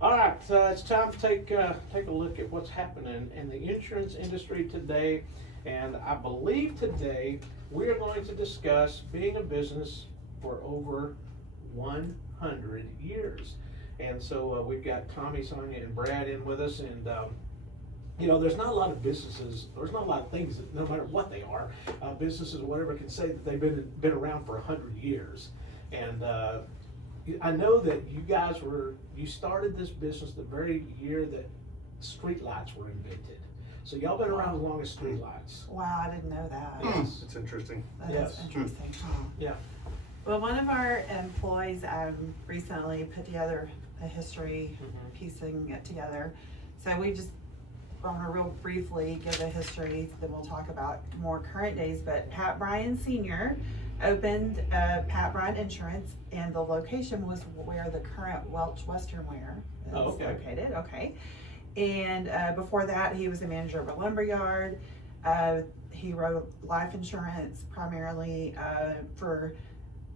All right, it's time to take a look at what's happening in the insurance industry today. And I believe today we are going to discuss being a business for over 100 years. And so we've got Tommy, Sonia, and Brad in with us. And there's not a lot of businesses, there's not a lot of things that, no matter what they are, businesses or whatever can say that they've been around for 100 years. And I know that you started this business the very year that street lights were invented. So y'all been around as long as street lights. Wow, I didn't know that. Yes. It's interesting. That Yes. is interesting. Huh. Yeah. Well, one of our employees recently put together a history, piecing it together. So we just want to real briefly give a history, then we'll talk about more current days. But Pat Bryan Sr. opened Pat Bryan Insurance, and the location was where the current Welch Western Wear is located. Okay. And before that, he was the manager of a lumberyard. He wrote life insurance primarily for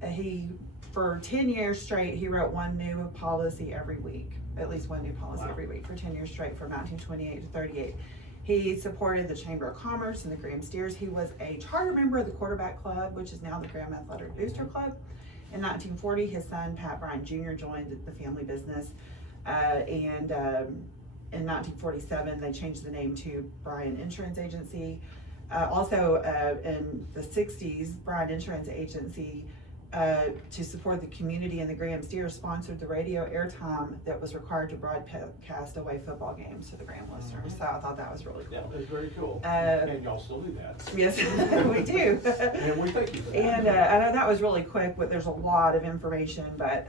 10 years straight. He wrote one new policy every week, at least one new policy every week for 10 years straight from 1928 to 38. He supported the Chamber of Commerce and the Graham Steers. He was a charter member of the Quarterback Club, which is now the Graham Athletic Booster Club. In 1940, his son, Pat Bryan Jr., joined the family business. In 1947, they changed the name to Bryan Insurance Agency. Also, in the 60s, Bryan Insurance Agency, to support the community and the Graham Steers, sponsored the radio airtime that was required to broadcast away football games to the Graham listeners. So I thought that was really cool. Yeah, it's very cool. And y'all still do that. Yes, we do. And we thank you for that. And I know that was really quick, but there's a lot of information. But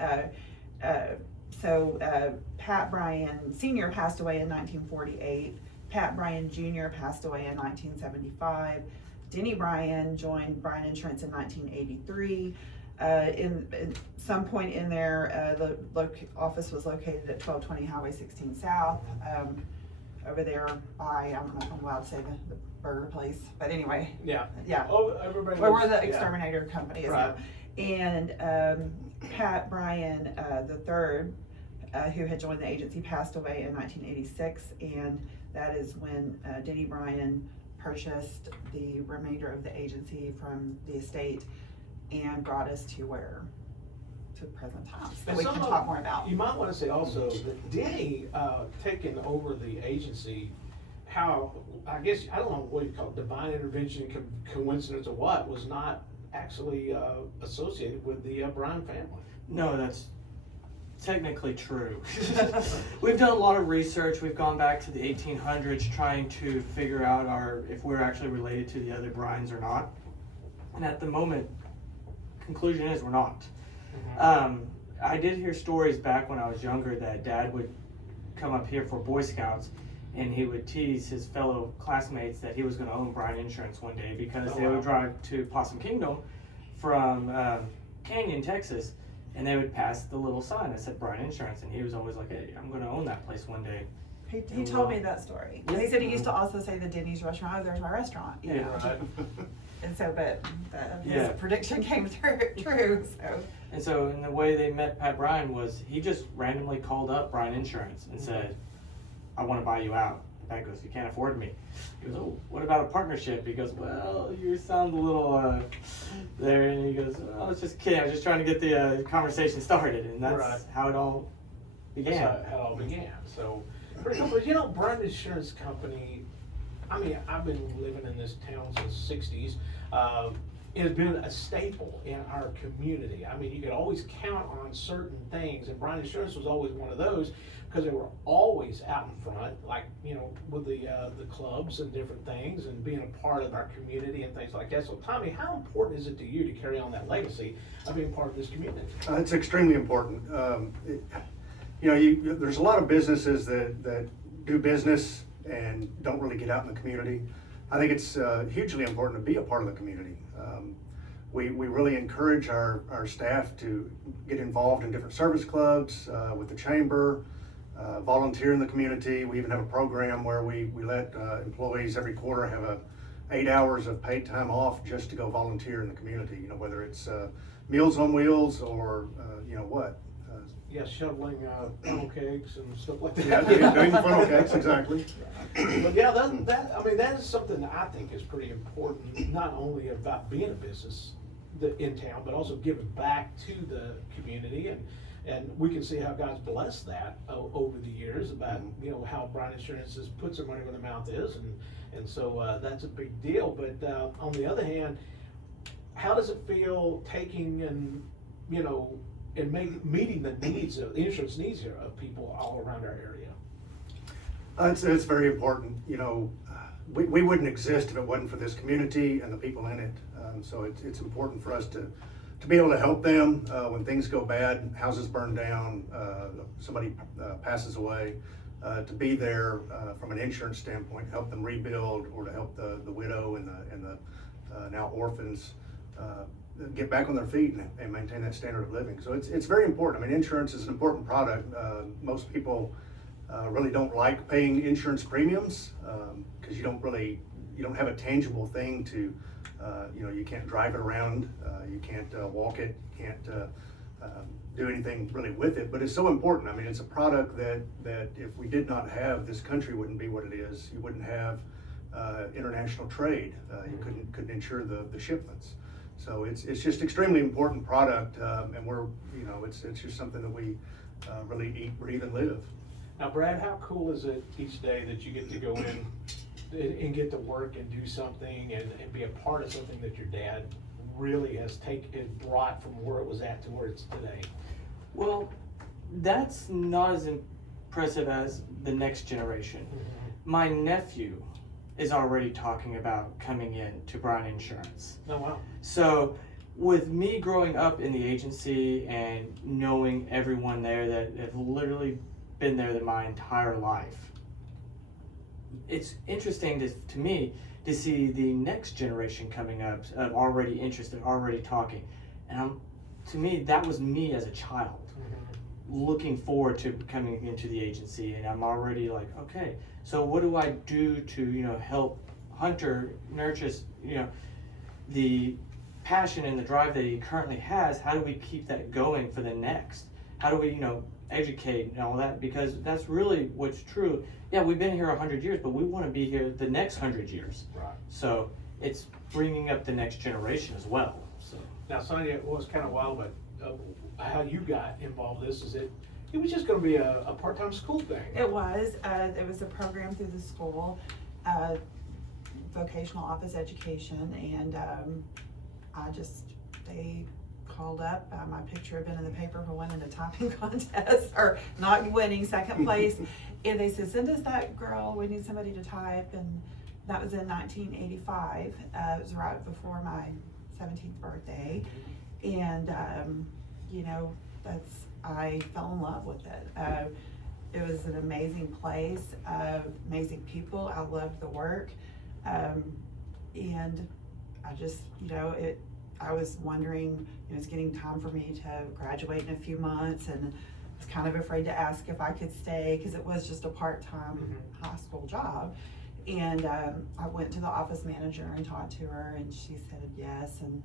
Pat Bryan Sr. passed away in 1948. Pat Bryan Jr. passed away in 1975. Denny Bryan joined Bryan Insurance in 1983. In some point in there, the office was located at 1220 Highway 16 South, over there by, I don't know if I'm allowed to say the burger place, but anyway. Yeah. Yeah. Oh, everybody Where the exterminator company is right now. And Pat Bryan III, who had joined the agency, passed away in 1986, and that is when Denny Bryan purchased the remainder of the agency from the estate and brought us to present times that we can talk more about. You might want to say also that Denny taking over the agency, how, I guess, I don't know what you call it, divine intervention, coincidence or what, was not actually associated with the Bryan family. No, that's technically true. We've done a lot of research. We've gone back to the 1800s trying to figure out if we're actually related to the other Bryans or not. And at the moment, conclusion is we're not. I did hear stories back when I was younger that Dad would come up here for Boy Scouts and he would tease his fellow classmates that he was going to own Bryan Insurance one day because they would drive to Possum Kingdom from Canyon, Texas, and they would pass the little sign that said Bryan Insurance, and he was always like, hey, I'm going to own that place one day. He told me that story. Yeah. He said he used to also say the Denny's restaurant, oh, there's my restaurant. You know? Right. And so, but his prediction came true. So. And so, in the way they met Pat Bryan was he just randomly called up Bryan Insurance and said, I want to buy you out. And Pat goes, you can't afford me. He goes, oh, what about a partnership? He goes, well, you sound a little there. And he goes, oh, I was just kidding. I was just trying to get the conversation started. And that's how it all began. That's how it all began. So, pretty cool. But Bryan Insurance Company, I mean, I've been living in this town since the 60s. It has been a staple in our community. I mean, you could always count on certain things, and Bryan Insurance was always one of those because they were always out in front, like, with the clubs and different things and being a part of our community and things like that. So, Tommy, how important is it to you to carry on that legacy of being part of this community? It's extremely important. There's a lot of businesses that do business and don't really get out in the community. I think it's hugely important to be a part of the community. We really encourage our staff to get involved in different service clubs with the chamber, volunteer in the community. We even have a program where we let employees every quarter have 8 hours of paid time off just to go volunteer in the community, whether it's Meals on Wheels or Yeah, shoveling, funnel cakes and stuff like Yeah, that. doing the funnel cakes, exactly. But yeah, that is something that I think is pretty important, not only about being a business in town, but also giving back to the community, and we can see how God's blessed that over the years about, you know, how Bryan Insurance has put their money where their mouth is, and so that's a big deal. But on the other hand, how does it feel taking and, you know, and meeting the needs of the insurance needs here of people all around our area? It's very important. You know, we wouldn't exist if it wasn't for this community and the people in it. So it's important for us to be able to help them when things go bad, houses burn down, somebody passes away, to be there from an insurance standpoint, help them rebuild, or to help the widow and the now orphans get back on their feet and maintain that standard of living. So it's very important. I mean, insurance is an important product. Most people really don't like paying insurance premiums because you don't have a tangible thing to, you know, you can't drive it around, you can't walk it, you can't do anything really with it. But it's so important. I mean, it's a product that if we did not have, this country wouldn't be what it is. You wouldn't have international trade. You couldn't insure the shipments. So it's just extremely important product, and we're, you know, it's just something that we really eat, breathe, and live. Now, Brad, how cool is it each day that you get to go in and get to work and do something and be a part of something that your dad really has brought from where it was at to where it's today? Well, that's not as impressive as the next generation. My nephew is already talking about coming in to Bryan Insurance. Oh, wow. So with me growing up in the agency and knowing everyone there that have literally been there my entire life, it's interesting to me to see the next generation coming up of already interested, already talking. And to me, that was me as a child, looking forward to coming into the agency, and I'm already like, okay, so what do I do to, you know, help Hunter nurture, you know, the passion and the drive that he currently has? How do we keep that going for the next? How do we, you know, educate and all that? Because that's really what's true. Yeah, we've been here 100 years, but we want to be here the next 100 years. Right. So it's bringing up the next generation as well. So Now, Sonia, it was kind of wild, but how you got involved in this is it was just going to be a part-time school thing. It was a program through the school, vocational office education, and they called up. My picture had been in the paper for winning a typing contest, or not winning, second place. And they said, send us that girl, we need somebody to type. And that was in 1985. It was right before my 17th birthday. And, you know, I fell in love with it. It was an amazing place, amazing people. I loved the work. And I just, you know, I was wondering, it was getting time for me to graduate in a few months, and I was kind of afraid to ask if I could stay because it was just a part-time high school job. And I went to the office manager and talked to her, and she said yes. And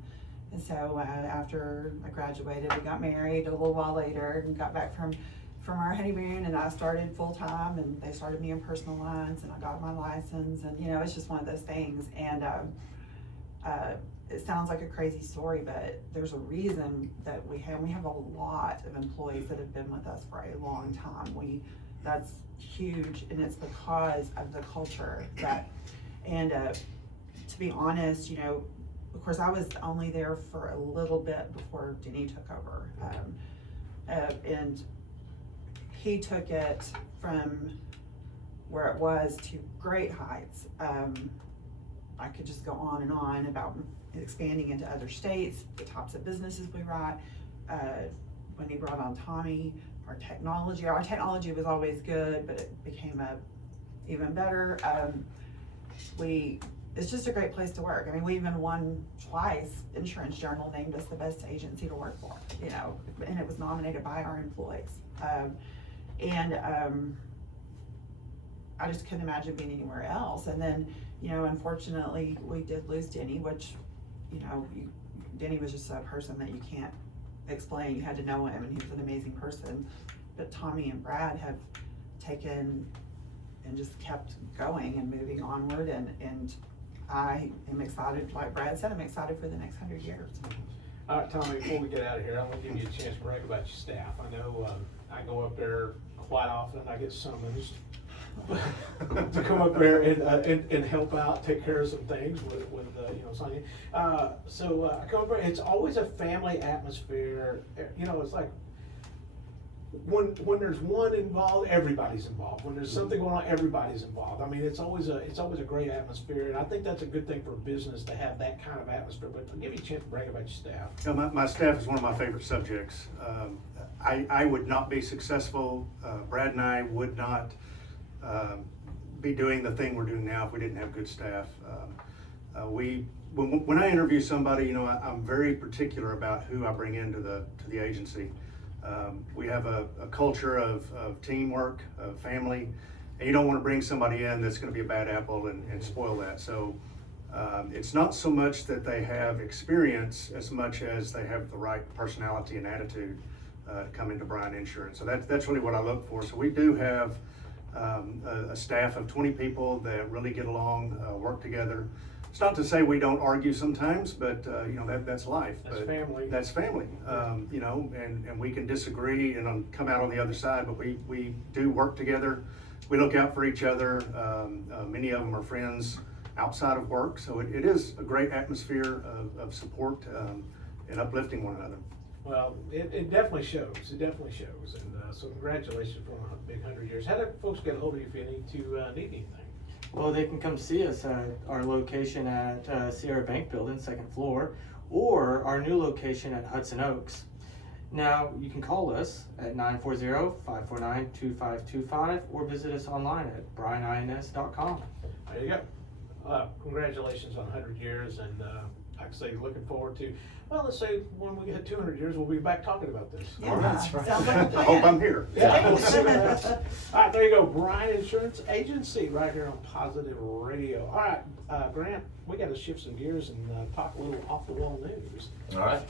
so after I graduated, we got married a little while later and got back from our honeymoon, and I started full-time, and they started me in personal lines, and I got my license, and you know, it's just one of those things. And it sounds like a crazy story, but there's a reason that we have a lot of employees that have been with us for a long time. That's huge, and it's because of the culture and to be honest, you know, of course I was only there for a little bit before Denny took over, and he took it from where it was to great heights. I could just go on and on about expanding into other states, the types of businesses we write. When he brought on Tommy, our technology was always good, but it became even better. It's just a great place to work. I mean, we even won twice. Insurance Journal named us the best agency to work for, you know, and it was nominated by our employees. I just couldn't imagine being anywhere else. And then, you know, unfortunately, we did lose Denny, which, you know, Denny was just a person that you can't explain, you had to know him, and he was an amazing person. But Tommy and Brad have taken and just kept going and moving onward, and I am excited, like Brad said, I'm excited for the next 100 years. All right, Tommy, before we get out of here, I want to give you a chance to brag about your staff. I know, I go up there quite often, I get summons to come up there and help out, take care of some things with you know, Sonia. So I come up there, it's always a family atmosphere, you know, it's like, when there's one involved, everybody's involved. When there's something going on, everybody's involved. I mean, it's always a great atmosphere, and I think that's a good thing for a business to have that kind of atmosphere. But I'll give you a chance to brag about your staff. You know, my staff is one of my favorite subjects. I would not be successful, Brad and I would not be doing the thing we're doing now if we didn't have good staff. When I interview somebody, you know, I'm very particular about who I bring into the agency. We have a culture of teamwork, of family, and you don't want to bring somebody in that's going to be a bad apple and spoil that. So it's not so much that they have experience as much as they have the right personality and attitude to come into Bryan Insurance. So that's really what I look for. So we do have a staff of 20 people that really get along, work together. It's not to say we don't argue sometimes, but you know, that's life. That's family. That's family. You know, and we can disagree and come out on the other side, but we do work together. We look out for each other. Many of them are friends outside of work, so it is a great atmosphere of support and uplifting one another. Well, it definitely shows. It definitely shows. And so congratulations for a big 100 years. How do folks get a hold of you if you need anything? Well, they can come see us at our location at Sierra Bank Building, 2nd floor, or our new location at Hudson Oaks. Now, you can call us at 940-549-2525 or visit us online at bryanins.com. There you go. Congratulations on 100 years, and like I say, looking forward to, well, let's say when we get 200 years, we'll be back talking about this. Yeah, That's right. sounds like a I plan. hope I'm here. Yeah. All right, there you go, Bryan Insurance Agency, right here on Positive Radio. All right, Grant, we got to shift some gears and talk a little off-the-wall news. All right. Yeah.